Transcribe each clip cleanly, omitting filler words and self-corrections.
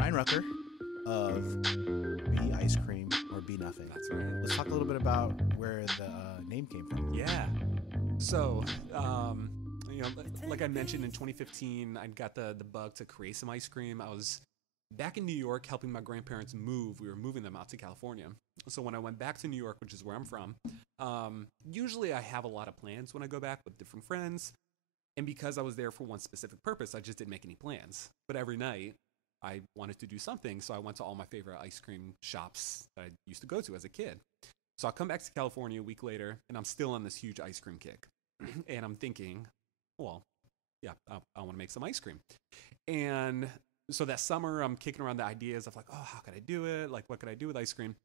Ryan Rucker of Be Ice Cream or Be Nothing. That's right. Let's talk a little bit about where the name came from. Yeah. So, like I mentioned in 2015, I got the bug to create some ice cream. I was back in New York helping my grandparents move. We were moving them out to California. So when I went back to New York, which is where I'm from, usually I have a lot of plans when I go back with different friends. And because I was there for one specific purpose, I just didn't make any plans. But every night, I wanted to do something, so I went to all my favorite ice cream shops that I used to go to as a kid. So I'll come back to California a week later, and I'm still on this huge ice cream kick. And I'm thinking, well, yeah, I want to make some ice cream. And so that summer, I'm kicking around the ideas of like, oh, how could I do it? Like, what could I do with ice cream?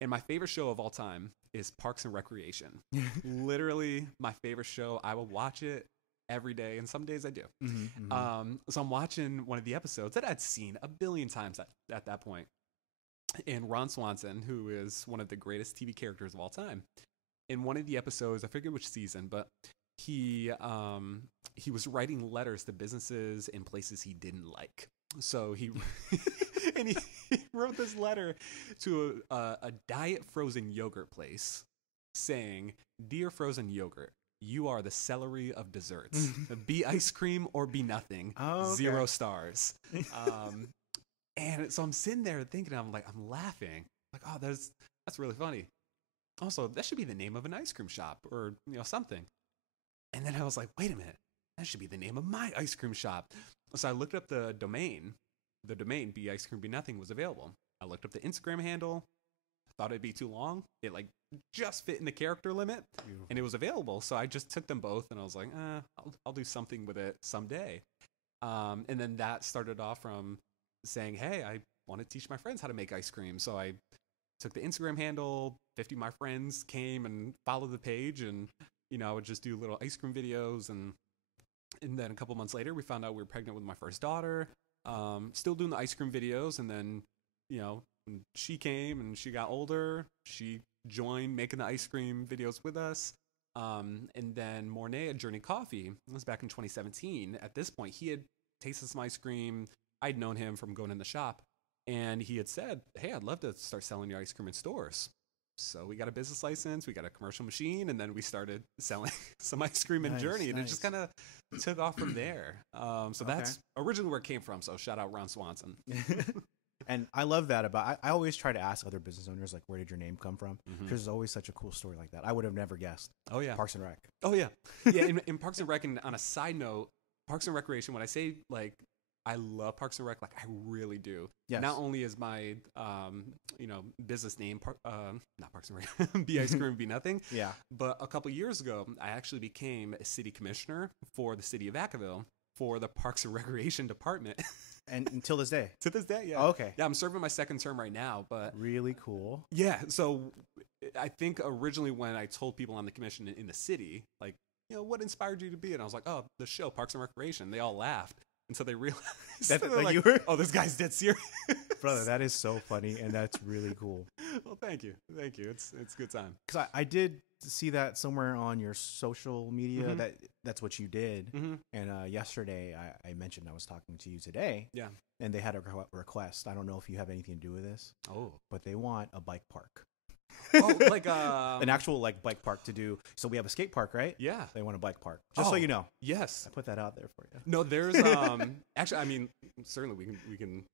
And my favorite show of all time is Parks and Recreation. Literally my favorite show. I will watch it every day, and some days I do. So I'm watching one of the episodes that I'd seen a billion times at that point. And Ron Swanson, who is one of the greatest TV characters of all time, in one of the episodes, I forget which season, but he was writing letters to businesses in places he didn't like. So he wrote this letter to a diet frozen yogurt place saying, "Dear frozen yogurt, you are the celery of desserts. Be ice cream or be nothing. Oh, okay. 0 stars." And so I'm sitting there thinking, I'm laughing. Like, oh, that's really funny. Also, that should be the name of an ice cream shop or, something. And then I was like, wait a minute, that should be the name of my ice cream shop. So I looked up the domain. The domain, Be Ice Cream Be Nothing, was available. I looked up the Instagram handle. Thought it'd be too long. It just fit in the character limit. Beautiful. And it was available. So I just took them both and I was like, I'll do something with it someday. And then that started off from saying, hey, I want to teach my friends how to make ice cream. So I took the Instagram handle, 50 of my friends came and followed the page, and I would just do little ice cream videos, and then a couple months later we found out we were pregnant with my first daughter. Still doing the ice cream videos, and then when she came and she got older, she joined making the ice cream videos with us. And then Mornay at Journey Coffee, this was back in 2017. At this point, he had tasted some ice cream. I'd known him from going in the shop, and he had said, hey, I'd love to start selling your ice cream in stores. So we got a business license, we got a commercial machine, and then we started selling some ice cream in Journey, and it just kind of took off from there. That's originally where it came from. So shout out Ron Swanson. And I love that I always try to ask other business owners, like, where did your name come from? Because there's always such a cool story like that. I would have never guessed. Oh, yeah. Parks and Rec. Oh, yeah. Yeah, in Parks and Rec, and on a side note, Parks and Recreation, when I say, I love Parks and Rec, I really do. Yes. Not only is my, business name, not Parks and Rec, Be Ice Cream, Be Nothing. Yeah. But a couple years ago, I actually became a city commissioner for the city of Vacaville for the Parks and Recreation department. And until this day? To this day, yeah. Oh, okay. Yeah, I'm serving my second term right now, but... Really cool. Yeah, so I think originally when I told people on the commission in the city, what inspired you to be? And I was like, oh, the show, Parks and Recreation. They all laughed. And so they realized that you were, oh, this guy's dead serious. Brother, that is so funny, and that's really cool. Well, thank you. It's a good time. Because I did see that somewhere on your social media that's what you did. And yesterday I mentioned I was talking to you today. Yeah. And they had a request. I don't know if you have anything to do with this. Oh. But they want a bike park. Oh, an actual bike park to do. So we have a skate park, right? Yeah. They want a bike park. Just so you know. Yes. I put that out there for you. No, there's actually, I mean, certainly we can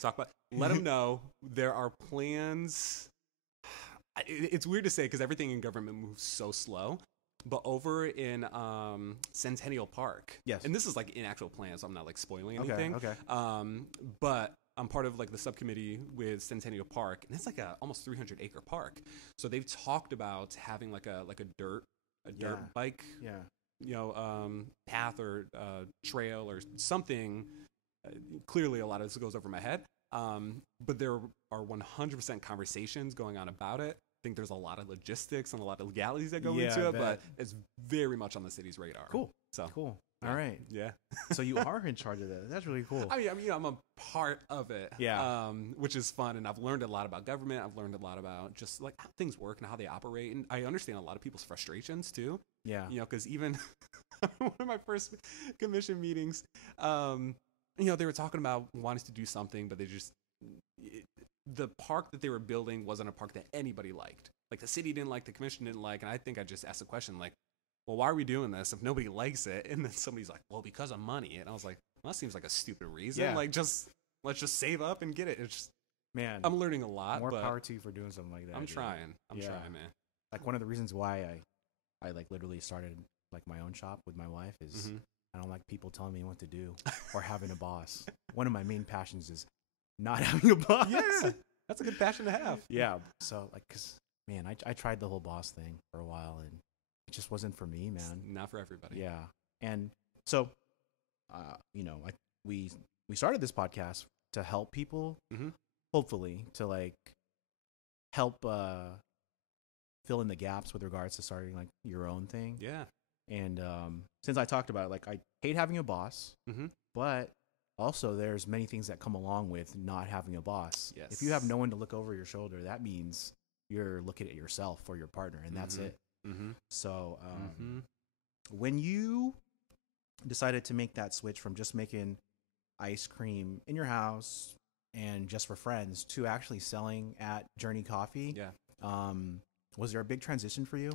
talk about. Let them know there are plans. It's weird to say because everything in government moves so slow. But over in Centennial Park. Yes. And this is in actual plans, so I'm not spoiling anything. Okay. But I'm part of the subcommittee with Centennial Park, and it's a almost 300-acre park. So they've talked about having a dirt bike, path or trail or something. Clearly, a lot of this goes over my head, but there are 100% conversations going on about it. I think there's a lot of logistics and a lot of legalities that go into it, but it's very much on the city's radar. Cool. So cool. Yeah. All right. Yeah. So you are in charge of that. That's really cool. I mean, I'm a part of it. Yeah. Which is fun, and I've learned a lot about government. I've learned a lot about just how things work and how they operate, and I understand a lot of people's frustrations too. Yeah. Because even one of my first commission meetings, they were talking about wanting to do something, but the park that they were building wasn't a park that anybody liked. Like the city didn't like, the commission didn't like, and I think I just asked a question like, well, why are we doing this if nobody likes it? And then somebody's like, well, because of money. And I was like, well, that seems like a stupid reason. Yeah. Like, let's just save up and get it. It's just, man, I'm learning a lot. More power to you for doing something like that. I'm trying. I'm trying, man. Like one of the reasons why I like literally started like my own shop with my wife is I don't like people telling me what to do or having a boss. One of my main passions is not having a boss. Yeah, that's a good passion to have. Yeah. So like, cause man, I tried the whole boss thing for a while and it just wasn't for me, man. It's not for everybody. Yeah. And so, we started this podcast to help people, hopefully to like help fill in the gaps with regards to starting like your own thing. Yeah. And since I talked about it, like I hate having a boss, but also there's many things that come along with not having a boss. Yes. If you have no one to look over your shoulder, that means you're looking at yourself or your partner, and that's it. So when you decided to make that switch from just making ice cream in your house and just for friends to actually selling at Journey Coffee, was there a big transition for you?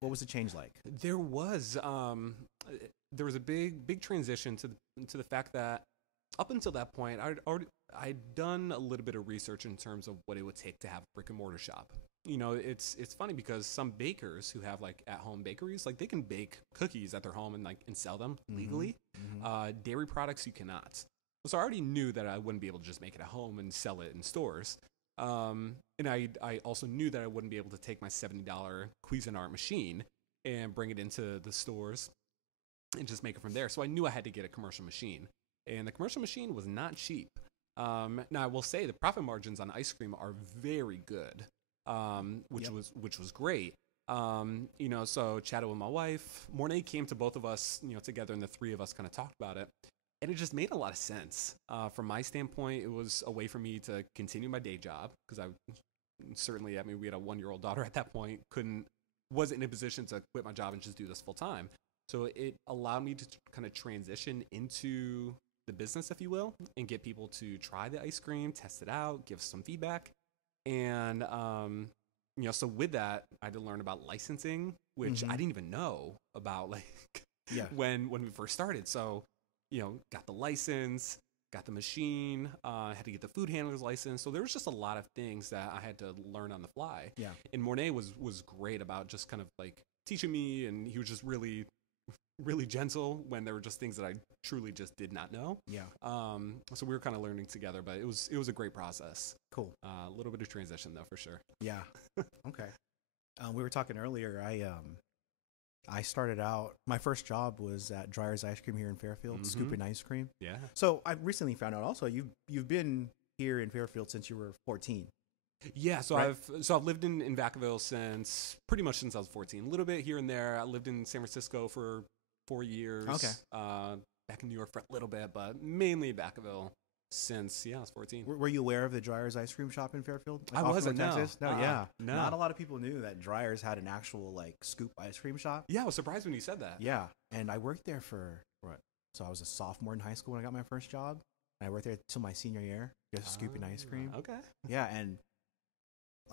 What was the change like? There was a big transition to the fact that up until that point, I'd done a little bit of research in terms of what it would take to have a brick and mortar shop. It's funny because some bakers who have like at home bakeries, like they can bake cookies at their home and sell them legally. Dairy products you cannot. So I already knew that I wouldn't be able to just make it at home and sell it in stores. And I also knew that I wouldn't be able to take my $70 Cuisinart machine and bring it into the stores and just make it from there. So I knew I had to get a commercial machine. And the commercial machine was not cheap. Now, I will say the profit margins on ice cream are very good, which was great. So chatted with my wife. Mornay came to both of us, together, and the three of us kind of talked about it. And it just made a lot of sense. From my standpoint, it was a way for me to continue my day job because we had a 1-year-old daughter at that point, wasn't in a position to quit my job and just do this full time. So it allowed me to kind of transition into the business, if you will, and get people to try the ice cream, test it out, give some feedback. And, so with that, I had to learn about licensing, which I didn't even know about when we first started. So, got the license, got the machine, had to get the food handler's license. So there was just a lot of things that I had to learn on the fly. Yeah. And Mornay was great about just kind of like teaching me, and he was just really, really gentle when there were just things that I truly just did not know. Yeah. So we were kind of learning together, but it was a great process. Cool. A little bit of transition though, for sure. Yeah. Okay. We were talking earlier. I started out, my first job was at Dryer's Ice Cream here in Fairfield, scooping ice cream. Yeah. So I recently found out also you've been here in Fairfield since you were 14. Yeah, so right? I've lived in Vacaville since pretty much since I was 14. A little bit here and there. I lived in San Francisco for 4 years. Okay. Back in New York for a little bit, but mainly Vacaville since I was 14. Were you aware of the Dryer's Ice Cream shop in Fairfield? I wasn't. Texas? No. Yeah. No. Not a lot of people knew that Dryer's had an actual like scoop ice cream shop. Yeah, I was surprised when you said that. Yeah, and I worked there for what? So I was a sophomore in high school when I got my first job, and I worked there till my senior year, just scooping ice cream. Okay. Yeah, and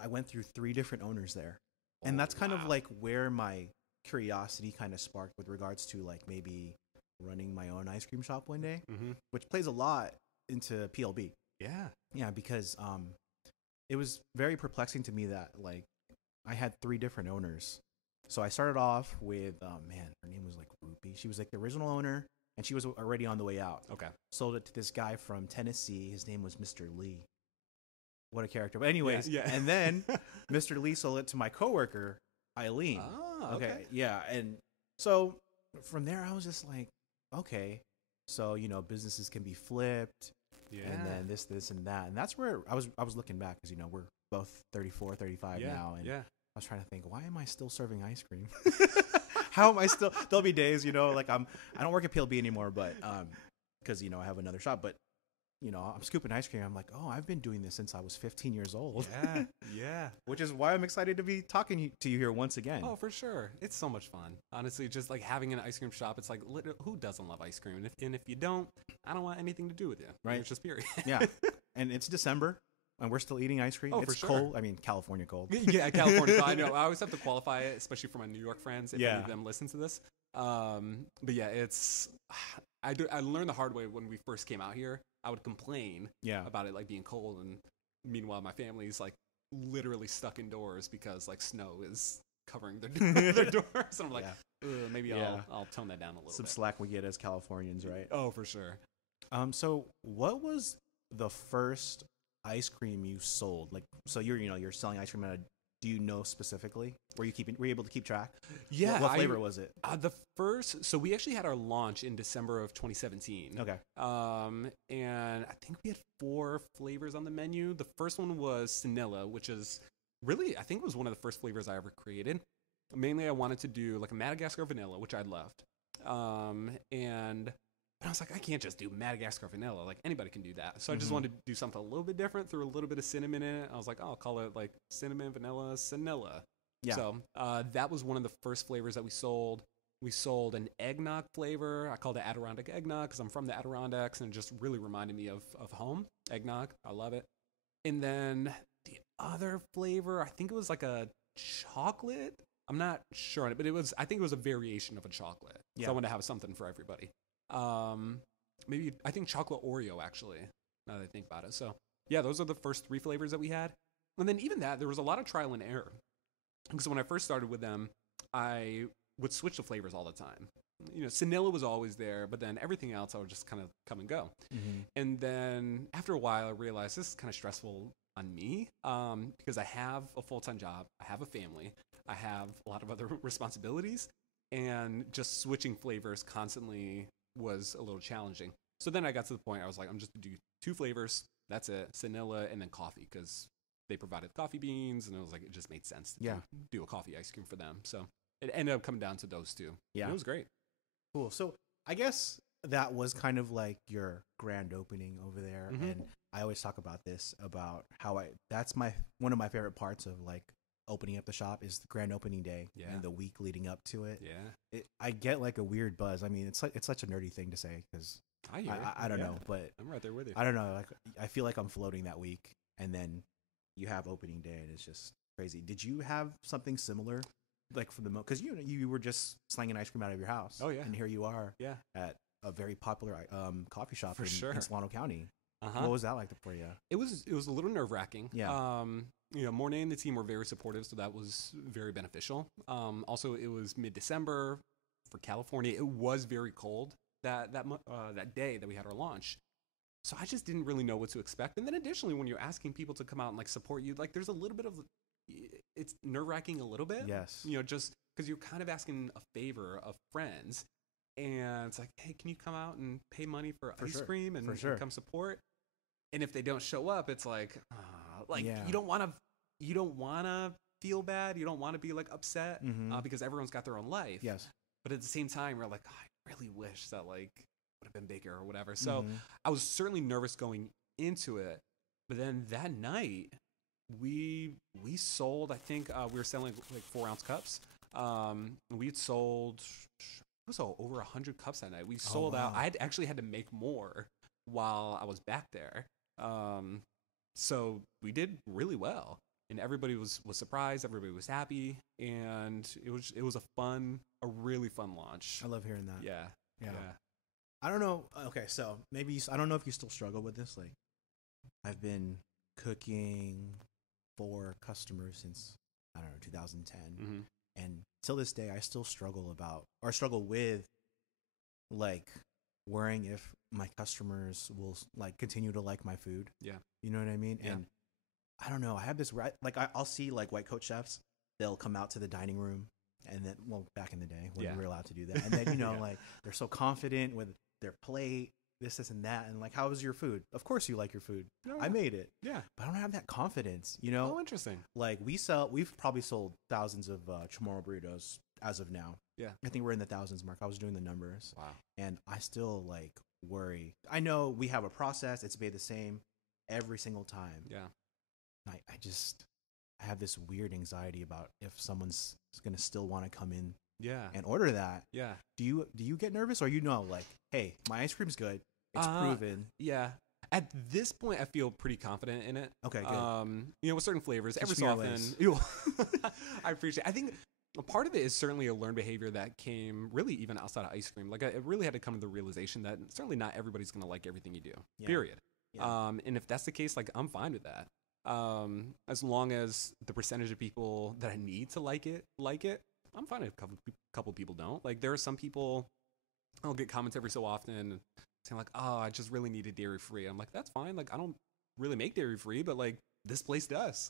I went through 3 different owners there, and that's kind of like where my curiosity kind of sparked with regards to like maybe running my own ice cream shop one day, which plays a lot into PLB. Yeah, because it was very perplexing to me that like I had 3 different owners. So I started off with her name was like Rupi. She was like the original owner, and she was already on the way out. Okay. Sold it to this guy from Tennessee. His name was Mr. Lee. What a character. But anyways, and then Mr. Lee sold it to my coworker, Eileen. Oh, okay. Yeah, and so from there I was just like, okay, so businesses can be flipped. Yeah. And then this and that. And that's where I was looking back because we're both 34, 35 now, and I was trying to think, why am I still serving ice cream? How am I still? There'll be days, like I don't work at PLB anymore, but because I have another shop. But I'm scooping ice cream. I'm like, oh, I've been doing this since I was 15 years old. Yeah, yeah. Which is why I'm excited to be talking to you here once again. Oh, for sure. It's so much fun. Honestly, just like having an ice cream shop, it's like, who doesn't love ice cream? And if you don't, I don't want anything to do with you. Right. It's just period. Yeah. And it's December, and we're still eating ice cream. Oh, it's for sure. cold. I mean, California cold. Yeah, California cold. I know. I always have to qualify it, especially for my New York friends, if any of them listen to this. But yeah, I learned the hard way when we first came out here. I would complain about it like being cold, and meanwhile my family's like literally stuck indoors because like snow is covering their doors, and I'm like, maybe I'll tone that down a little Some bit. slack we get as Californians, right? Oh, for sure. So what was the first ice cream you sold? Like, so you're selling ice cream at do you know specifically? Were you able to keep track? Yeah. What flavor was it? So we actually had our launch in December of 2017. Okay. And I think we had 4 flavors on the menu. The first one was Vanilla, which is really, I think it was one of the first flavors I ever created. Mainly I wanted to do like a Madagascar vanilla, which I loved. But I was like, I can't just do Madagascar vanilla. Like, anybody can do that. So I just wanted to do something a little bit different, threw a little bit of cinnamon in it. I was like, I'll call it, like, cinnamon, vanilla, Sanilla. Yeah. So that was one of the first flavors that we sold. We sold an eggnog flavor. I called it Adirondack eggnog because I'm from the Adirondacks, and it just really reminded me of home. Eggnog. I love it. And then the other flavor, I think it was like a chocolate. I'm not sure on it, but I think it was a variation of a chocolate. Yeah. So I wanted to have something for everybody. Maybe I think chocolate Oreo, actually, now that I think about it. So yeah, those are the first 3 flavors that we had. And then even that, there was a lot of trial and error. Because when I first started with them, I would switch the flavors all the time. Vanilla was always there, but then everything else I would just kind of come and go. And then after a while, I realized this is kind of stressful on me, because I have a full-time job, I have a family, I have a lot of other responsibilities, and just switching flavors constantly was a little challenging. So then I got to the point I was like, I'm just going to do 2 flavors. That's it. Vanilla and then coffee, because they provided coffee beans, and it was like, it just made sense to do a coffee ice cream for them. So it ended up coming down to those 2. Yeah. And it was great. Cool. So I guess that was kind of like your grand opening over there. And I always talk about this, about how that's one of my favorite parts of like opening up the shop is the grand opening day and the week leading up to it. Yeah. I get like a weird buzz. I mean, it's such a nerdy thing to say, because I don't know, but I'm right there with you. I don't know. Like, I feel like I'm floating that week, and then you have opening day, and it's just crazy. Did you have something similar, like for the because you were just slanging ice cream out of your house? Oh yeah, and here you are. Yeah. At a very popular coffee shop in Solano County. What was that like for you? It was a little nerve-wracking. Yeah. Mornay and the team were very supportive, so that was very beneficial. Also, it was mid-December for California. It was very cold that day that we had our launch. So I just didn't really know what to expect. And then additionally, when you're asking people to come out and like support you, like there's a little bit of, it's nerve-wracking a little bit. Yes. Just because you're kind of asking a favor of friends, and it's like, hey, can you come out and pay money for ice cream and come support? And if they don't show up, it's like, you don't want to feel bad. You don't want to be like upset because everyone's got their own life. Yes. But at the same time, we're like, I really wish that like would have been bigger or whatever. So I was certainly nervous going into it. But then that night, we sold, I think we were selling like 4-ounce cups. We had sold, it was over 100 cups that night. We sold out. I actually had to make more while I was back there. So we did really well, and everybody was surprised. Everybody was happy, and it was a really fun launch. I love hearing that. Yeah. I don't know. Okay, so maybe I don't know if you still struggle with this. Like, I've been cooking for customers since 2010, and till this day, I still struggle with like worrying if my customers will like continue to like my food. Yeah. You know what I mean? Yeah. And I don't know. I have this like I'll see like white coat chefs. They'll come out to the dining room, and then back in the day when we were allowed to do that, and then like they're so confident with their plate, this and that, and like, how was your food? Of course you like your food. No. I made it. Yeah. But I don't have that confidence. Oh, interesting. Like we've probably sold thousands of Chamorro burritos as of now. Yeah. I think we're in the thousands mark. I was doing the numbers. Wow. And I still like worry. I know we have a process. It's made the same every single time. Yeah. I have this weird anxiety about if someone's going to still want to come in and order that. Yeah. Do you get nervous, or like, hey, my ice cream's good. It's proven. Yeah. At this point, I feel pretty confident in it. Okay, good. With certain flavors, every so often. I appreciate it. I think a part of it is certainly a learned behavior that came really even outside of ice cream. Like, I really had to come to the realization that certainly not everybody's going to like everything you do, period. Yeah. And if that's the case, like, I'm fine with that. As long as the percentage of people that I need to like it, I'm fine if a couple people don't. Like, there are some people, I'll get comments every so often saying like, oh, I just really need a dairy-free. I'm like, that's fine. Like, I don't really make dairy-free, but like, this place does.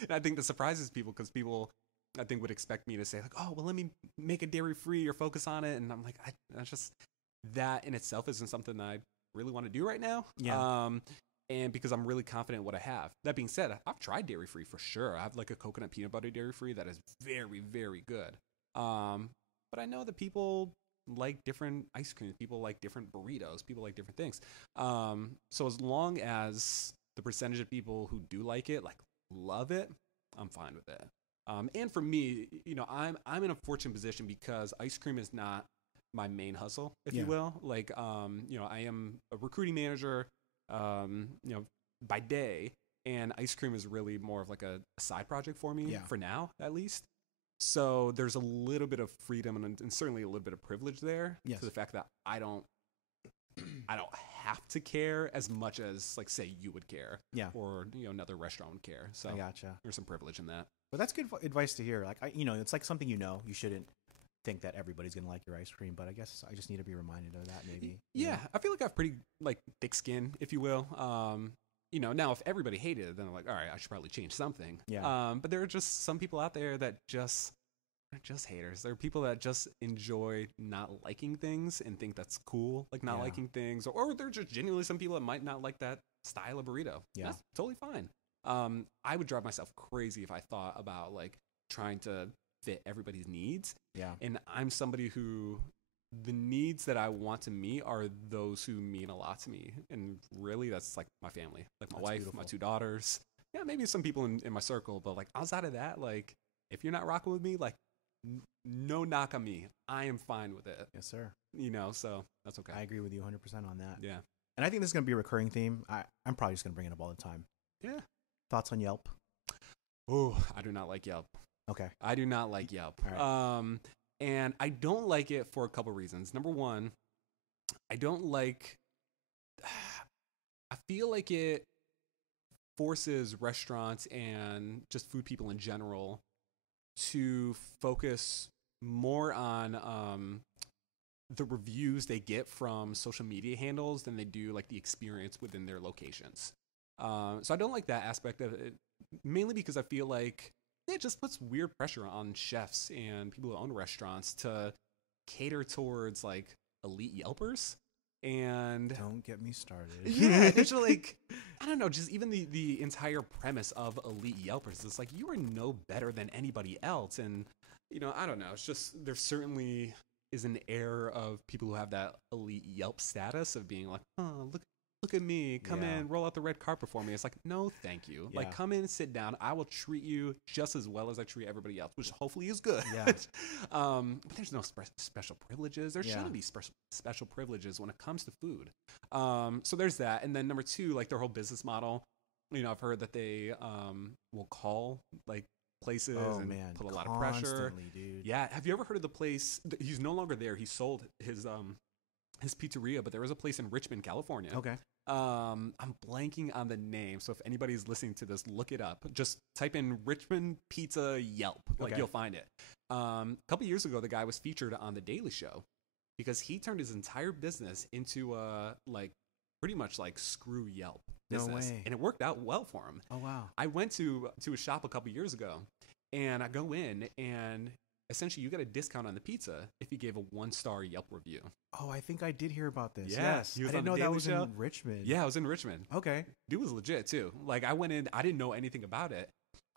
And I think that surprises people because people, I think, would expect me to say like, oh, well, let me make a dairy-free or focus on it. And I'm like, I just, that in itself isn't something that I really want to do right now. Yeah. And because I'm really confident in what I have. That being said, I've tried dairy-free for sure. I have like a coconut peanut butter dairy-free that is very, very good. But I know that people like different ice cream. People like different burritos. People like different things. So as long as the percentage of people who do like it, like love it, I'm fine with it. And for me, I'm in a fortunate position because ice cream is not my main hustle, if you will. Like, I am a recruiting manager, by day, and ice cream is really more of like a side project for me for now, at least. So there's a little bit of freedom and certainly a little bit of privilege there to the fact that I don't have to care as much as, like, say you would care, or another restaurant would care. So I gotcha. There's some privilege in that. But that's good advice to hear. Like, it's like something you shouldn't think that everybody's gonna like your ice cream, but I guess I just need to be reminded of that, maybe. Yeah, I feel like I have pretty like thick skin, if you will. Now if everybody hated it, then I'm like, all right, I should probably change something. Yeah. But there are just some people out there that are just haters. There are people that just enjoy not liking things and think that's cool, like not liking things, or they're just genuinely some people that might not like that style of burrito. Yeah, that's totally fine. I would drive myself crazy if I thought about like trying to fit everybody's needs. Yeah. And I'm somebody who the needs that I want to meet are those who mean a lot to me. And really that's like my family, like my wife, beautiful. My 2 daughters. Yeah, maybe some people in my circle, but like outside of that, like if you're not rocking with me, like no knock on me. I am fine with it. Yes, sir. So that's okay. I agree with you 100% on that. Yeah. And I think this is going to be a recurring theme. I'm probably just going to bring it up all the time. Yeah. Thoughts on Yelp? Oh, I do not like Yelp. Okay. I do not like Yelp. Right. And I don't like it for a couple reasons. Number one, I feel like it forces restaurants and just food people in general to focus more on the reviews they get from social media handles than they do like the experience within their locations. So I don't like that aspect of it, mainly because I feel like it just puts weird pressure on chefs and people who own restaurants to cater towards like elite Yelpers. And don't get me started. Yeah, it's like, I don't know, just even the entire premise of elite Yelpers is like, you are no better than anybody else. And, I don't know, it's just, there certainly is an air of people who have that elite Yelp status of being like, oh, look at me, come in, roll out the red carpet for me. It's like, no, thank you. Yeah. Like, come in, sit down. I will treat you just as well as I treat everybody else, which hopefully is good. Yeah. But there's no special privileges. There shouldn't be special privileges when it comes to food. So there's that. And then number 2, like their whole business model. I've heard that they will call like places put a lot of pressure. Dude. Yeah. Have you ever heard of the place? He's no longer there. He sold his pizzeria, but there was a place in Richmond, California. Okay. I'm blanking on the name, so if anybody's listening to this, look it up. Just type in Richmond Pizza Yelp, like you'll find it. A couple years ago, the guy was featured on The Daily Show because he turned his entire business into like pretty much like screw Yelp business. No way. And it worked out well for him. Oh wow. I went to a shop a couple years ago, and I go in and essentially you get a discount on the pizza if you gave a 1-star Yelp review. Oh, I think I did hear about this. Yeah, yes. I didn't know that was in Richmond. Yeah, I was in Richmond. Okay. Dude was legit too. Like I went in, I didn't know anything about it.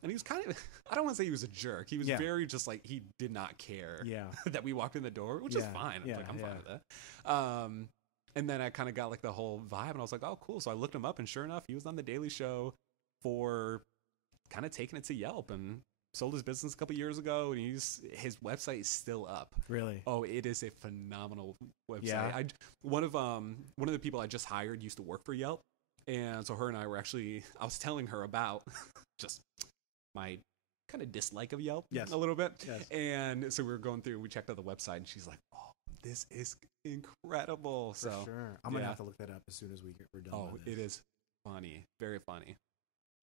And he was kind of, I don't want to say he was a jerk. He was very just like, he did not care that we walked in the door, which is fine. Yeah, I'm fine with that. And then I kind of got like the whole vibe, and I was like, oh, cool. So I looked him up, and sure enough, he was on the Daily Show for kind of taking it to Yelp, and sold his business a couple years ago, and his website is still up. Really? Oh, it is a phenomenal website. Yeah. One of the people I just hired used to work for Yelp, and so her and I were actually, I was telling her about just my kind of dislike of Yelp a little bit. Yes. And so we were going through, we checked out the website, and she's like, oh, this is incredible. For sure. I'm gonna have to look that up as soon as we're done. Oh, it is funny. Very funny.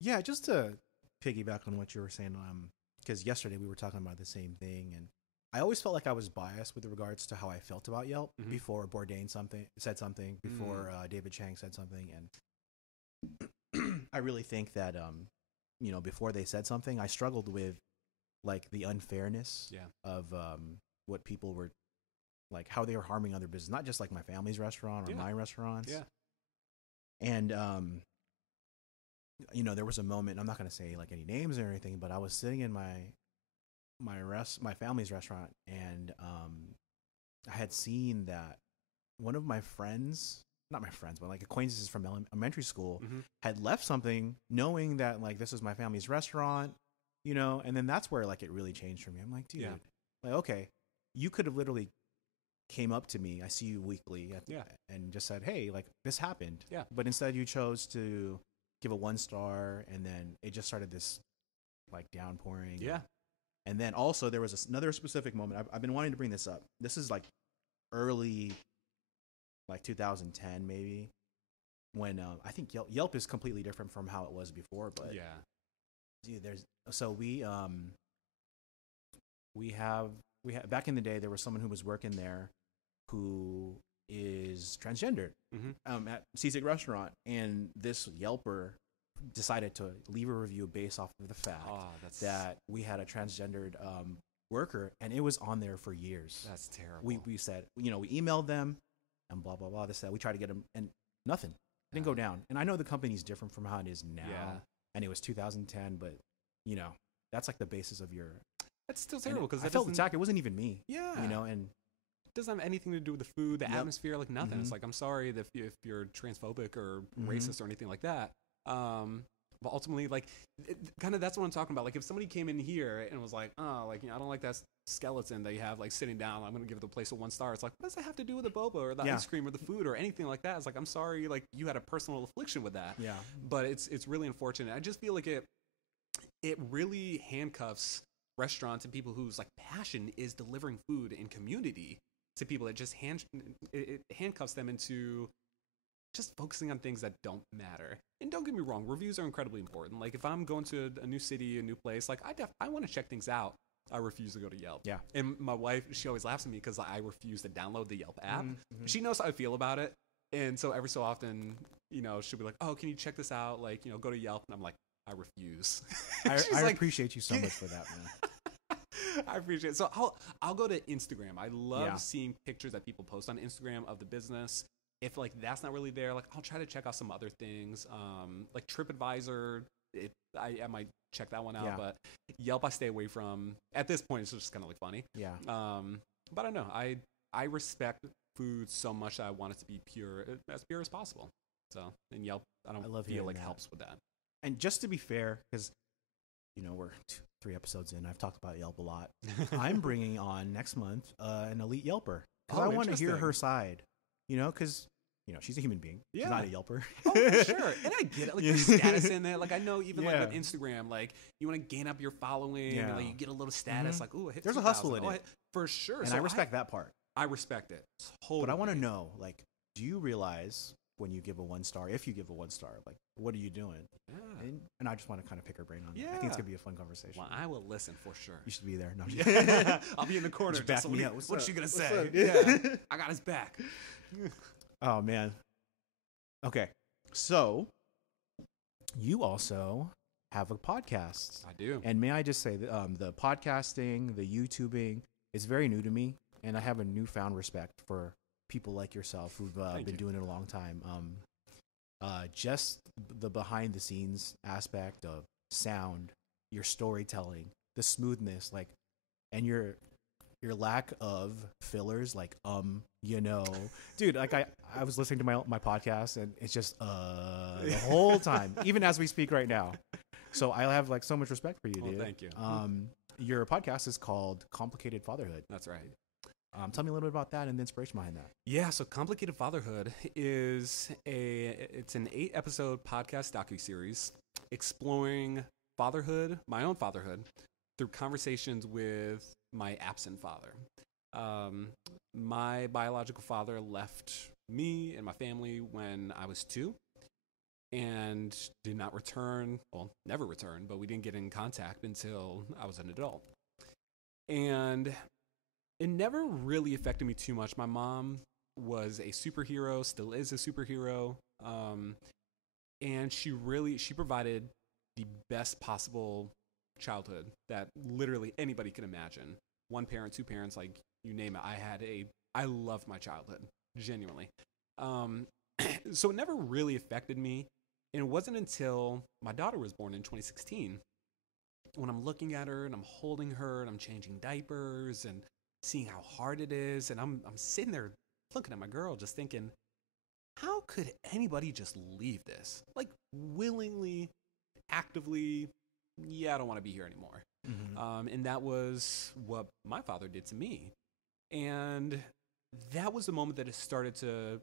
Yeah, just to piggyback on what you were saying, because yesterday we were talking about the same thing, and I always felt like I was biased with regards to how I felt about Yelp before Bourdain said something, before David Chang said something, and I really think that before they said something, I struggled with like the unfairness of what people were like, how they were harming other business, not just like my family's restaurant or my restaurants. Yeah. And there was a moment, I'm not going to say like any names or anything, but I was sitting in my family's restaurant, and I had seen that one of my friends, not my friends, but like acquaintances from elementary school had left something knowing that like this is my family's restaurant, and then that's where like it really changed for me. I'm like, dude, like, okay, you could have literally came up to me, I see you weekly, and just said, hey, like this happened. Yeah. But instead you chose to give a 1-star, and then it just started this like downpouring. Yeah. And then also there was another specific moment. I've been wanting to bring this up. This is like early, like 2010 maybe, when I think Yelp is completely different from how it was before. But dude, we have back in the day there was someone who was working there who is transgendered at Seasick Restaurant, and this Yelper decided to leave a review based off of the fact that we had a transgendered worker, and it was on there for years. That's terrible. We said, we emailed them and blah blah blah, this that. We tried to get them, and nothing. It didn't go down. And I know the company's different from how it is now, and it was 2010, but that's like the basis of your. That's still terrible, because I felt attacked. It wasn't even me. Yeah. And it doesn't have anything to do with the food, the atmosphere, like nothing. It's like, I'm sorry if you're transphobic or racist or anything like that. But ultimately, like, kind of that's what I'm talking about. Like, if somebody came in here and was like, oh, like, I don't like that skeleton that you have, like, sitting down, I'm going to give the place a 1-star. It's like, what does that have to do with the boba or the ice cream or the food or anything like that? It's like, I'm sorry, like, you had a personal affliction with that. Yeah. But it's really unfortunate. I just feel like it really handcuffs restaurants and people whose, like, passion is delivering food and community to people. It just it handcuffs them into just focusing on things that don't matter. And don't get me wrong, reviews are incredibly important. Like, if I'm going to a new city, a new place, like, I want to check things out. I refuse to go to Yelp. Yeah. And my wife, she always laughs at me because I refuse to download the Yelp app. She knows how I feel about it. And so every so often, she'll be like, oh, can you check this out? Like, go to Yelp. And I'm like, I refuse. I appreciate you so much for that, man. I appreciate it. So I'll go to Instagram. I love seeing pictures that people post on Instagram of the business. If like that's not really there, like I'll try to check out some other things. Like TripAdvisor, I might check that one out. But Yelp I stay away from. At this point, it's just kind of like funny. Yeah. But I don't know. I respect food so much that I want it to be as pure as possible. So in Yelp, I don't feel like helps with that. And just to be fair, because we're 3 episodes in, I've talked about Yelp a lot. I'm bringing on next month an elite Yelper, because I want to hear her side. Because she's a human being. Yeah. She's not a Yelper. Oh, for sure. And I get it. Like, there's status in there. Like, I know even like with Instagram, like you want to gain up your following, and like you get a little status. Like, ooh, there's a hustle in it for sure. And so I respect that part. I respect it. Totally. But I want to know, like, do you realize when you give a 1-star, if you give a 1-star, like, what are you doing? Yeah. And I just want to kind of pick her brain on that. I think it's gonna be a fun conversation. Well, I will listen for sure. You should be there. No, I'll be in the corner. Just back me up. What's she gonna say? Yeah, I got his back. Oh man. Okay, so you also have a podcast. I do. And may I just say that the podcasting, the YouTubing, is very new to me, and I have a newfound respect for people like yourself who've been doing it a long time. Just the behind the scenes aspect of sound, your storytelling, the smoothness, like, and your lack of fillers, like dude, like I was listening to my podcast, and it's just the whole time, even as we speak right now. So I have like so much respect for you, dude. Well, thank you. Your podcast is called Complicated Fatherhood. That's right. Tell me a little bit about that and the inspiration behind that. Yeah, so Complicated Fatherhood is it's an 8-episode podcast docuseries exploring fatherhood, my own fatherhood, through conversations with my absent father. My biological father left me and my family when I was 2 and did not return, well, never returned, but we didn't get in contact until I was an adult. And it never really affected me too much. My mom was a superhero, still is a superhero, and she provided the best possible childhood that literally anybody could imagine. 1 parent, 2 parents, like you name it. I loved my childhood, genuinely. So it never really affected me. And it wasn't until my daughter was born in 2016 when I'm looking at her and I'm holding her and I'm changing diapers and seeing how hard it is. And I'm sitting there looking at my girl just thinking, how could anybody just leave this? Like willingly, actively, I don't want to be here anymore. Mm-hmm. And that was what my father did to me. And that was the moment that it started to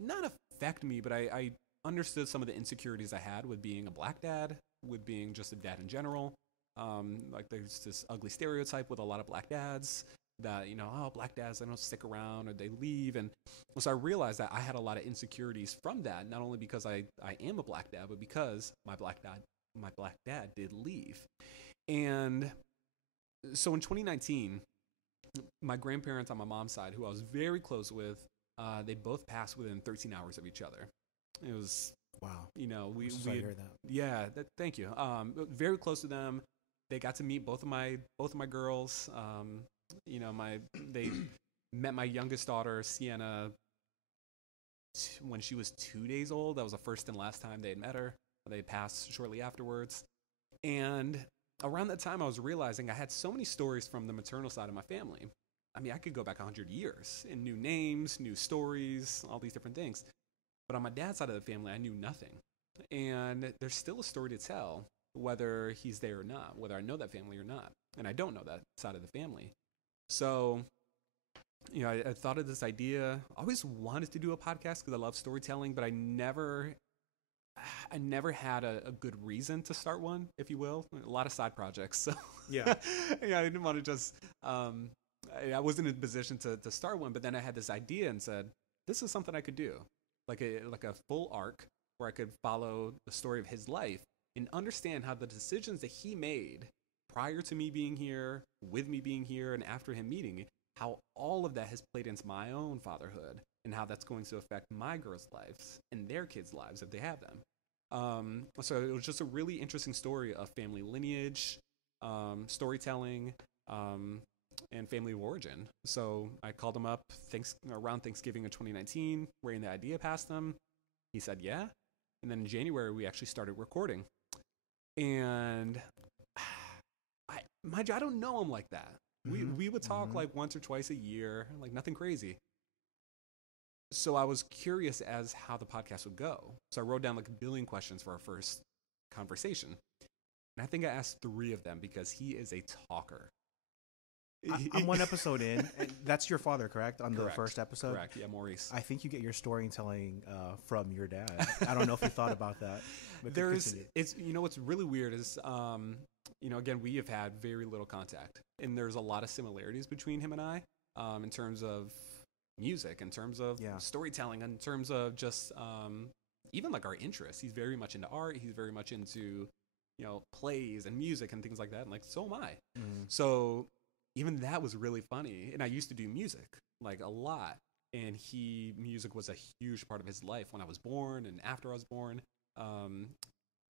not affect me, but I understood some of the insecurities I had with being a black dad, with being just a dad in general. Like there's this ugly stereotype with a lot of black dads that, black dads, they don't stick around or they leave. And so I realized that I had a lot of insecurities from that, not only because I am a black dad, but because my black dad did leave. And so in 2019, my grandparents on my mom's side, who I was very close with, they both passed within 13 hours of each other. It was, wow. We hear that. Yeah, thank you. Very close to them. They got to meet both of my girls. They met my youngest daughter, Sienna, when she was 2 days old. That was the first and last time they had met her. They passed shortly afterwards. And around that time, I was realizing I had so many stories from the maternal side of my family. I mean, I could go back 100 years in new names, new stories, all these different things. But on my dad's side of the family, I knew nothing. And there's still a story to tell, whether he's there or not, whether I know that family or not. And I don't know that side of the family. So, I thought of this idea. I always wanted to do a podcast because I love storytelling, but I never had a good reason to start one, if you will. A lot of side projects. So yeah, I didn't want to just, I wasn't in a position to start one, but then I had this idea and said, this is something I could do. Like a full arc where I could follow the story of his life and understand how the decisions that he made prior to me being here, with me being here, and after him meeting me, how all of that has played into my own fatherhood and how that's going to affect my girls' lives and their kids' lives if they have them. So it was just a really interesting story of family lineage, storytelling, and family of origin. So I called him up around Thanksgiving of 2019, ran the idea past him. He said, yeah. And then in January, we actually started recording. And I don't know him like that. Mm-hmm. We would talk like once or twice a year, like nothing crazy. So I was curious as how the podcast would go. So I wrote down like 1 billion questions for our first conversation. And I think I asked 3 of them because he is a talker. I'm 1 episode in. That's your father, correct? On Correct. The first episode? Correct, yeah, Maurice. I think you get your storytelling from your dad. I don't know if you thought about that. What's really weird is, again, we have had very little contact. And there's a lot of similarities between him and I in terms of music, in terms of storytelling, in terms of just even like our interests. He's very much into art. He's very much into, plays and music and things like that. And like, so am I. Mm. So even that was really funny. And I used to do music like a lot. And music was a huge part of his life when I was born and after I was born.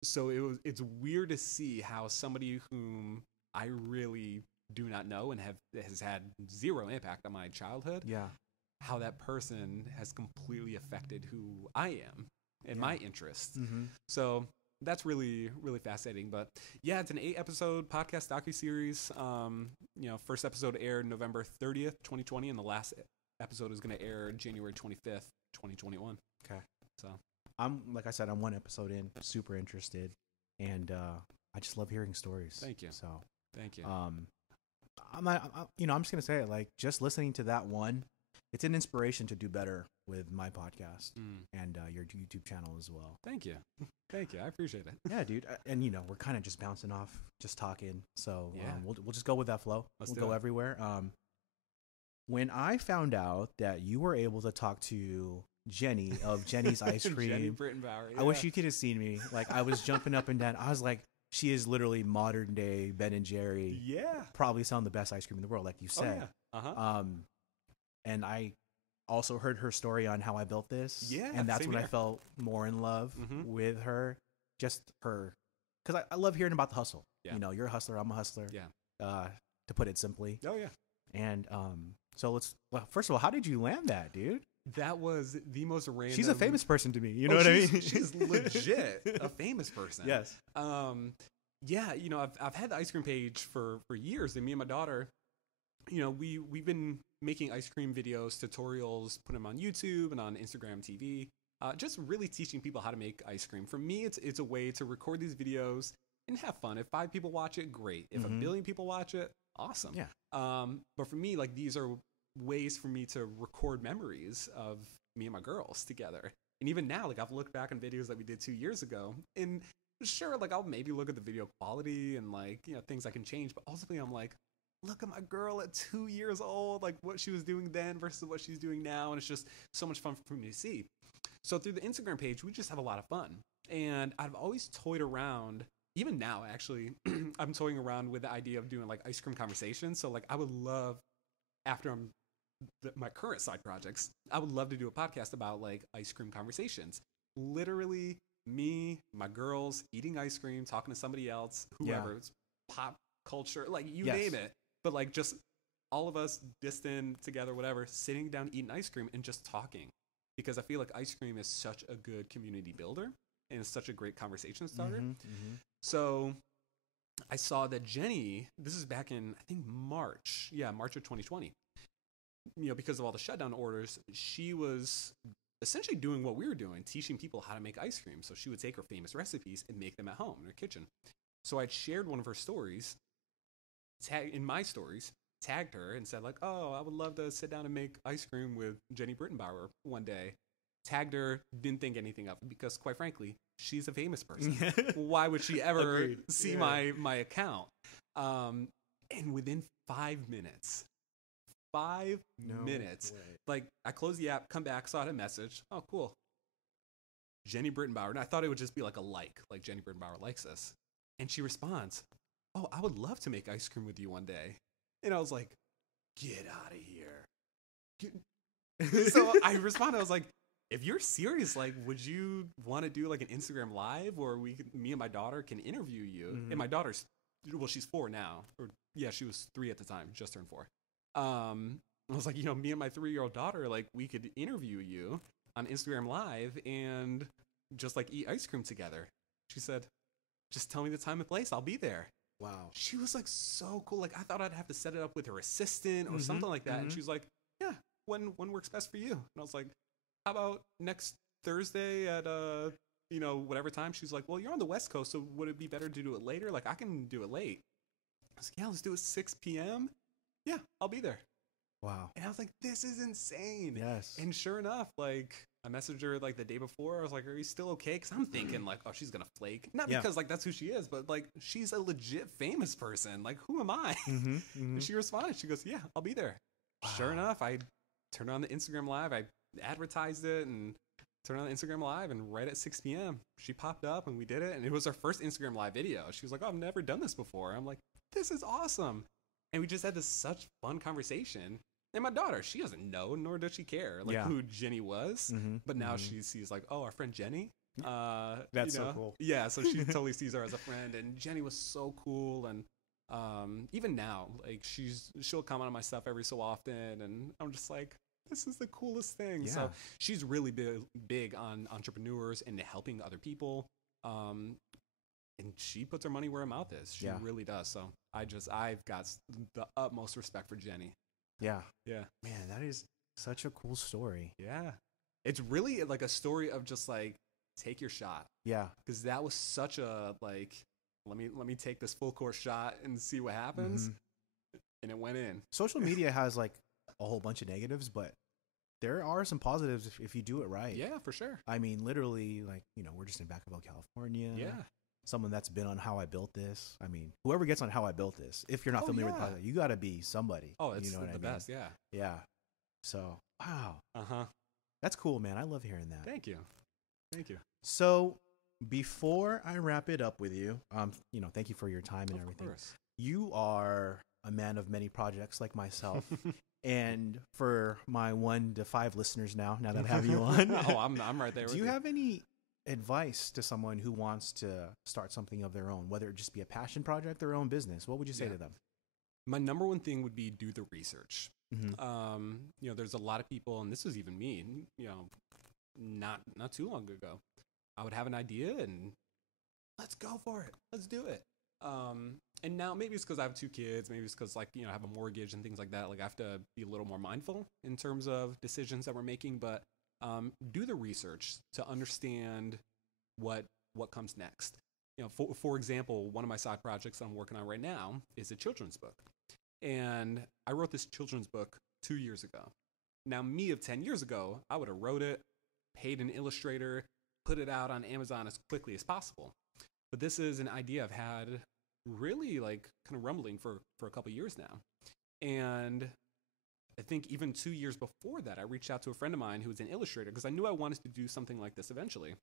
So it's weird to see how somebody whom I really do not know and has had zero impact on my childhood. Yeah. How that person has completely affected who I am and my interests. Mm-hmm. So that's really, really fascinating. But yeah, it's an 8-episode podcast docuseries. First episode aired November 30th, 2020, and the last episode is going to air January 25th, 2021. Okay. So like I said, I'm one episode in, super interested, and I just love hearing stories. Thank you. So thank you. I'm just gonna say it, like, just listening to that one, it's an inspiration to do better with my podcast and your YouTube channel as well. Thank you. Thank you. I appreciate it. Yeah, dude. And we're kind of just bouncing off, just talking. So Yeah. We'll just go with that flow. Let's we'll do go it. everywhere. When I found out that you were able to talk to Jenny of Jenny's Ice Cream, Jenny Brittenbauer. Yeah. I wish you could have seen me. Like, I was jumping up and down. I was like, she is literally modern day Ben and Jerry. Yeah. Probably some of the best ice cream in the world, like you said. Oh, yeah. Uh-huh. And I also heard her story on how I built this. Yeah. And that's same when here. I felt more in love Mhm. with her. Just her. Because I love hearing about the hustle. Yeah. You're a hustler. I'm a hustler. Yeah. To put it simply. Oh, yeah. And so first of all, how did you land that, dude? That was the most random. She's a famous person to me. You know what I mean? She's legit a famous person. Yes. Yeah, I've had the ice cream page for years, and me and my daughter, we've been making ice cream videos, tutorials, put them on YouTube and on Instagram TV, just really teaching people how to make ice cream. For me, it's a way to record these videos and have fun. If 5 people watch it, great. If 1 billion people watch it, awesome. Yeah. But for me, like, these are ways for me to record memories of me and my girls together. And even now, like, I've looked back on videos that we did 2 years ago, and sure, like, I'll maybe look at the video quality and, like, things I can change, but ultimately I'm like, look at my girl at 2 years old, like, what she was doing then versus what she's doing now, and it's just so much fun for me to see. So through the Instagram page, we just have a lot of fun, and I've always toyed around, even now, actually, I'm toying around with the idea of doing, like, ice cream conversations. So, like, I would love, after my current side projects, I would love to do a podcast about, like, ice cream conversations. Literally me, my girls, eating ice cream, talking to somebody else, whoever. Yeah. It's pop culture, like, you Yes. name it. But, like, just all of us distant together, whatever, sitting down eating ice cream and just talking. Because I feel like ice cream is such a good community builder and it's such a great conversation starter. So I saw that Jenny, this is back in, I think, March of 2020. Because of all the shutdown orders, she was essentially doing what we were doing, teaching people how to make ice cream. So she would take her famous recipes and make them at home in her kitchen. So I'd shared one of her stories, tagged her and said, like, oh, I would love to sit down and make ice cream with Jenny Brittenbauer one day. Tagged her, didn't think anything of it because, quite frankly, she's a famous person. Why would she ever see my account? And within 5 minutes, like, I closed the app, come back, saw a message. Oh, cool. Jenny Brittenbauer. And I thought it would just be like Jenny Brittenbauer likes us. And she responds, oh, I would love to make ice cream with you one day. And I was like, get out of here. So I responded, I was like, if you're serious, like, would you want to do, like, an Instagram live where me and my daughter can interview you? And my daughter's, she's 4 now. Or, yeah, she was 3 at the time, just turned 4. I was like, me and my 3-year-old daughter, like, we could interview you on Instagram live and just, like, eat ice cream together. She said, just tell me the time and place. I'll be there. Wow. She was, like, so cool. Like, I thought I'd have to set it up with her assistant or something like that. And she was like, yeah, when works best for you? And I was like, how about next Thursday at, whatever time? She's like, well, you're on the West Coast, so would it be better to do it later? Like, I can do it late. I was like, yeah, let's do it 6 p.m. Yeah, I'll be there. Wow. And I was like, this is insane. Yes. And sure enough, like, I messaged her, like, the day before. I was like, are you still okay? Because I'm thinking, like, oh, she's going to flake. Not because, like, that's who she is, but, like, she's a legit famous person. Like, who am I? And she responded. She goes, yeah, I'll be there. Wow. Sure enough, I turned on the Instagram Live. I advertised it and turned on the Instagram Live. And right at 6 p.m., she popped up and we did it. And it was our first Instagram Live video. She was like, oh, I've never done this before. I'm like, this is awesome. And we just had this such fun conversation. And my daughter, she doesn't know, nor does she care, like, who Jenny was. But now she sees, like, oh, our friend Jenny. That's so cool. Yeah, so she totally sees her as a friend. And Jenny was so cool. And even now, like, she'll comment on my stuff every so often. And I'm just like, this is the coolest thing. Yeah. So she's really big on entrepreneurs and helping other people. and she puts her money where her mouth is. She really does. So I've got the utmost respect for Jenny. Yeah. Yeah. Man, that is such a cool story. Yeah. It's really like a story of just like, take your shot. Yeah. Because that was such a like, let me take this full course shot and see what happens. And it went in. Social media has like a whole bunch of negatives, but there are some positives if you do it right. Yeah, for sure. I mean, literally, like, we're just in Vacaville, California. Yeah. Someone that's been on How I Built This. I mean, whoever gets on How I Built This, if you're not familiar with it, you got to be somebody. Oh, it's you know the best. Yeah. Yeah. So, wow. Uh-huh. That's cool, man. I love hearing that. Thank you. Thank you. So, before I wrap it up with you, thank you for your time and everything. Course. You are a man of many projects like myself. And for my 1 to 5 listeners now that I have you on. I'm right there with you. Do you have any advice to someone who wants to start something of their own, whether it just be a passion project or their own business? What would you say to them? My number one thing would be do the research. Mm-hmm. There's a lot of people, and this was even me, not too long ago. I would have an idea and let's go for it. Let's do it. And now maybe it's because I have 2 kids. Maybe it's because I have a mortgage and things like that. Like I have to be a little more mindful in terms of decisions that we're making, but do the research to understand what comes next. For example, one of my side projects I'm working on right now is a children's book. And I wrote this children's book 2 years ago. Now, me of 10 years ago, I would have wrote it, paid an illustrator, put it out on Amazon as quickly as possible. But this is an idea I've had really kind of rumbling for a couple years now. And I think even 2 years before that, I reached out to a friend of mine who was an illustrator because I knew I wanted to do something like this eventually.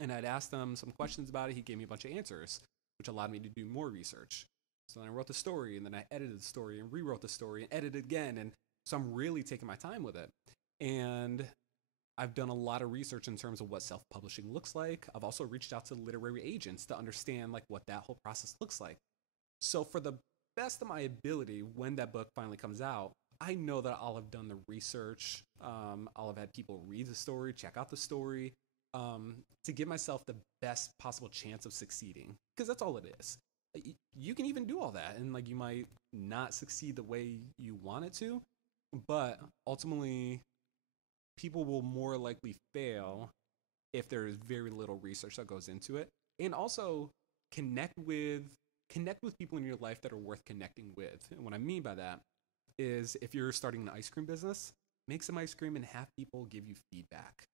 And I'd asked him some questions about it. He gave me a bunch of answers, which allowed me to do more research. So then I wrote the story, and then I edited the story and rewrote the story and edited again. And so I'm really taking my time with it. And I've done a lot of research in terms of what self-publishing looks like. I've also reached out to literary agents to understand what that whole process looks like. So for the best of my ability, when that book finally comes out, I know that I'll have done the research. I'll have had people read the story, check out the story, to give myself the best possible chance of succeeding. Because that's all it is. You can even do all that, and you might not succeed the way you want it to, but ultimately, people will more likely fail if there is very little research that goes into it. And also connect with people in your life that are worth connecting with. And what I mean by that is if you're starting an ice cream business, make some ice cream and have people give you feedback.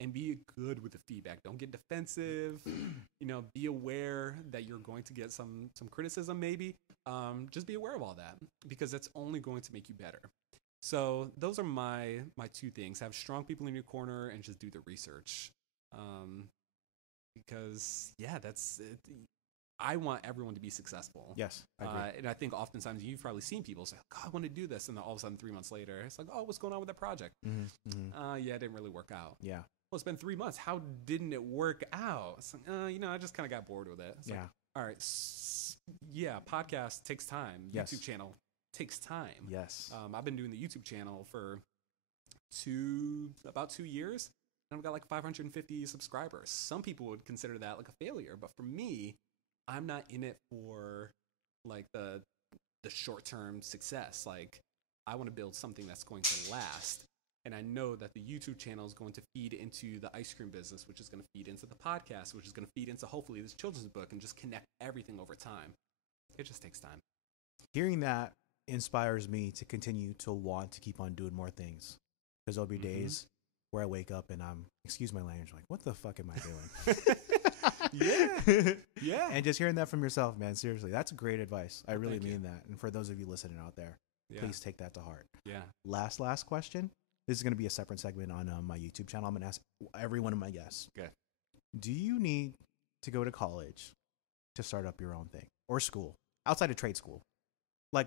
And be good with the feedback. Don't get defensive. Be aware that you're going to get some criticism maybe. Just be aware of all that because that's only going to make you better. So those are my 2 things. Have strong people in your corner and just do the research. Because, that's it. I want everyone to be successable. Yes, I agree. And I think oftentimes you've probably seen people say, I want to do this. And then all of a sudden 3 months later, it's like, what's going on with that project? Mm-hmm. It didn't really work out. Yeah. Well, it's been 3 months. How didn't it work out? It's like, I just kind of got bored with it. It's all right. Podcast takes time. Yes. YouTube channel takes time. Yes. I've been doing the YouTube channel for about 2 years, and I've got 550 subscribers. Some people would consider that a failure, but for me, I'm not in it for the short-term success. I want to build something that's going to last. And I know that the YouTube channel is going to feed into the ice cream business, which is going to feed into the podcast, which is going to feed into hopefully this children's book and just connect everything over time. It just takes time. Hearing that inspires me to continue to want to keep on doing more things. Because there'll be days where I wake up and I'm, excuse my language, what the fuck am I doing? Yeah. And just hearing that from yourself, man, seriously, that's great advice. I really mean that. And for those of you listening out there, please take that to heart. Yeah. Last question. This is going to be a separate segment on my YouTube channel. I'm going to ask every one of my guests. Okay. Do you need to go to college to start up your own thing or school outside of trade school?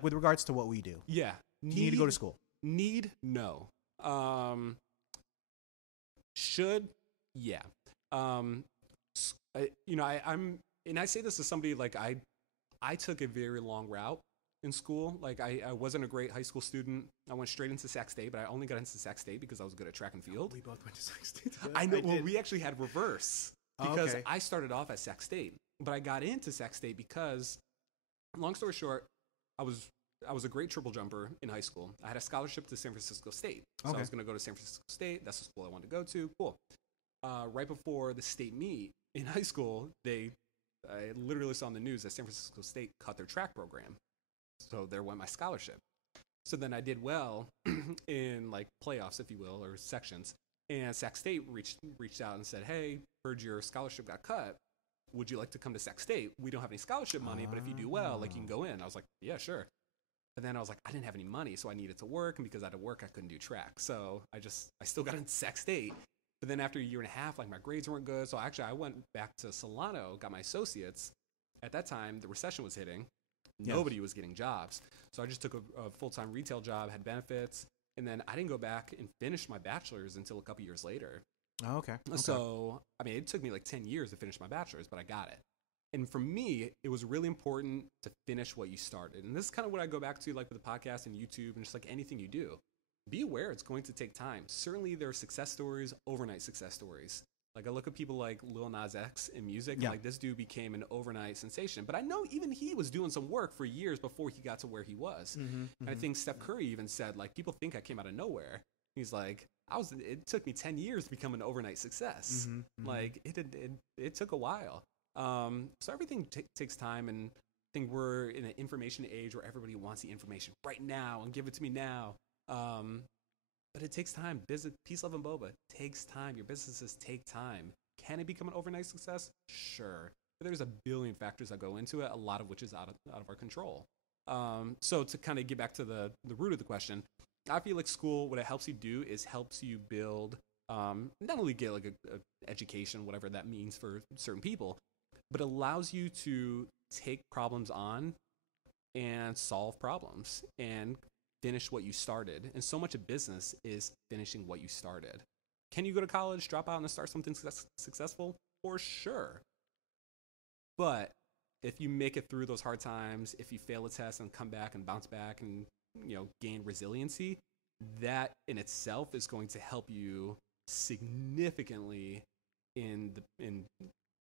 With regards to what we do. Yeah. Do you need to go to school? No. Should? Yeah. I'm, and I say this as somebody I took a very long route in school. I wasn't a great high school student. I went straight into Sac State, but I only got into Sac State because I was good at track and field. We both went to Sac State. I know. Well, we actually had reverse. because I started off at Sac State, but I got into Sac State because, long story short, I was a great triple jumper in high school. I had a scholarship to San Francisco State, so I was going to go to San Francisco State. That's the school I wanted to go to. Cool. Right before the state meet in high school, I literally saw on the news that San Francisco State cut their track program, so there went my scholarship. So then I did well in like playoffs, if you will, or sections. And Sac State reached out and said, "Hey, heard your scholarship got cut. Would you like to come to Sac State? We don't have any scholarship money, but if you do well, like you can go in." I was like, "Yeah, sure." But then I was like, I didn't have any money, so I needed to work, and because I had to work, I couldn't do track. So I still got into Sac State. But then after a year and a half, like my grades weren't good. So actually I went back to Solano, got my associates. At that time, the recession was hitting. Nobody was getting jobs. So I just took a full-time retail job, had benefits. And then I didn't go back and finish my bachelor's until a couple years later. Oh, okay. So, I mean, it took me like 10 years to finish my bachelor's, but I got it. And for me, it was really important to finish what you started. And this is kind of what I go back to, like with the podcast and YouTube and just like anything you do. Be aware it's going to take time. Certainly there are success stories, overnight success stories. Like I look at people like Lil Nas X in music, and like this dude became an overnight sensation. But I know even he was doing some work for years before he got to where he was. And I think Steph Curry even said, like, people think I came out of nowhere. He's like, it took me 10 years to become an overnight success. Like it took a while. So everything takes time, and I think we're in an information age where everybody wants the information right now and give it to me now. But it takes time. Business, Peace, Love, and Boba takes time. Your businesses take time. Can it become an overnight success? Sure. But there's a billion factors that go into it, a lot of which is out of our control. So to kind of get back to the root of the question, I feel like school, what it helps you do is helps you build, not only get like a education, whatever that means for certain people, but allows you to take problems on and solve problems and finish what you started. And so much of business is finishing what you started. Can you go to college, drop out, and start something successful? For sure. But if you make it through those hard times, if you fail a test and come back and bounce back and gain resiliency, that in itself is going to help you significantly in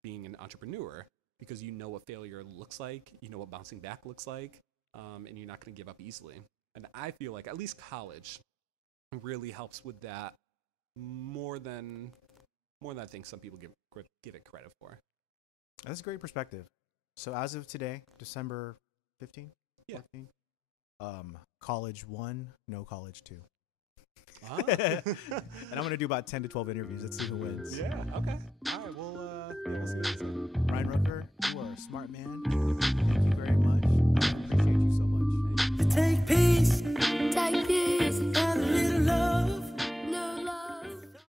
being an entrepreneur, because you know what failure looks like, you know what bouncing back looks like, and you're not going to give up easily. And I feel like at least college really helps with that more than I think some people give it credit for. That's a great perspective. So as of today, December 15th? Yeah. 14th, college 1, no college 2. And I'm going to do about 10 to 12 interviews. Let's see who wins. Yeah, okay. All right, we'll see you next time. Ryan Rucker, you are a smart man.